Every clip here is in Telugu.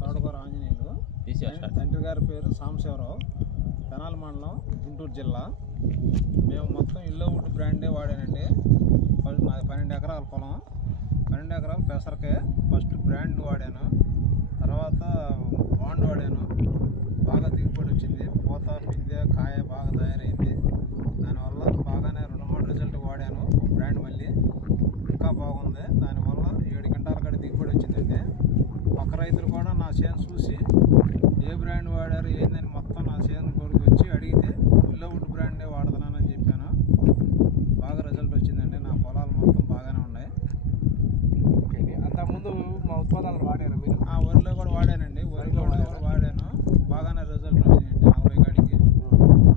తోటకూర ఆంజనేయులు. తండ్రి గారి పేరు సాంబశివరావు, తెనాలి మండలం, గుంటూరు జిల్లా. మేము మొత్తం ఇల్లోవుడ్ బ్రాండే వాడానండి. నాది 12 ఎకరాల పొలం, 12 ఎకరాలు పెసరకే. ఫస్ట్ బ్రాండ్ వాడాను, తర్వాత బాండ్ వాడాను. బాగా దిగుబడి వచ్చింది, పూత పిందె కాయ బాగా తయారైంది. దానివల్ల బాగానే 2-3 రిజల్ట్ వాడాను. బ్రాండ్ మళ్ళీ ఇంకా బాగుంది. దానివల్ల 7 క్వింటాల కాడ దిగుబడి వచ్చిందండి. ఒక రైతులు కూడా నా చేను చూసి ఏ బ్రాండ్ వాడారు ఏందని మొత్తం నా చేను కొడుకు వచ్చి అడిగితే ఇల్లోవుడ్ బ్రాండే వాడుతున్నానని చెప్పాను. బాగా రిజల్ట్ వచ్చిందండి. నా పొలాలు మొత్తం బాగానే ఉన్నాయి. ఓకే అండి. అంతకుముందు మా ఉత్పాదనలు వాడారు మీరు? వరిలో కూడా వాడానండి, వరిలో కూడా వాడాను. బాగానే రిజల్ట్ వచ్చిందండి. 40 కాడికి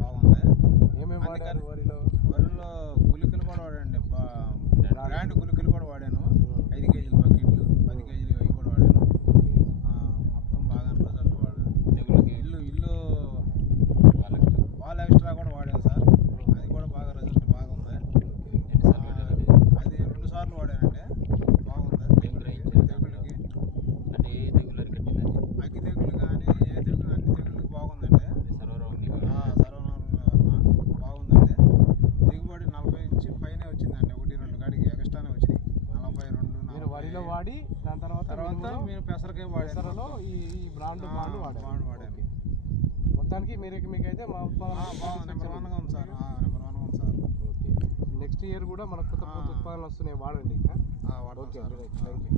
బాగుంది. ఏమేమి వాడారు వరిలో? వరిలో గుళికలు కూడా వాడండి, బ్రాండ్ గుళికలు కూడా వాడాను. 5 కేజీల బకెట్లు, 10 కేజీలు అవి కూడా వాడాను. మొత్తం బాగానే రిజల్ట్ వాడాను. ఇల్లు వాల్ ఎక్స్ట్రా కూడా వాడాను సార్. అది కూడా బాగా రిజల్ట్ బాగుంది. అది 2 సార్లు వాడానండి. బాగుంది. తెగుళ్ళకి అగ్గి తెగులు కానీ ఏ తెగులు అన్ని తెగుళ్ళకి బాగుందండి. బాగుందండి. దిగుబడి 40 నుంచి పైనే వచ్చిందండి. 1-2 కాడికి ఎక్స్ట్రానే వచ్చినాయి. 42 మీరు వరిలో వాడి దాని తర్వాత మీరు పెసరకే వాడాను. ఈ బ్రాండ్ వాడాను. మొత్తానికి మీకైతే మా ఉత్పాదన నెంబర్ 1గా ఉంది సార్. నెంబర్ 1గా ఉంది సార్. ఓకే, నెక్స్ట్ ఇయర్ కూడా మనకు కొత్త ఉత్పాదనలు వస్తున్నాయి, వాడండి. వాడతాం సార్. Thank you.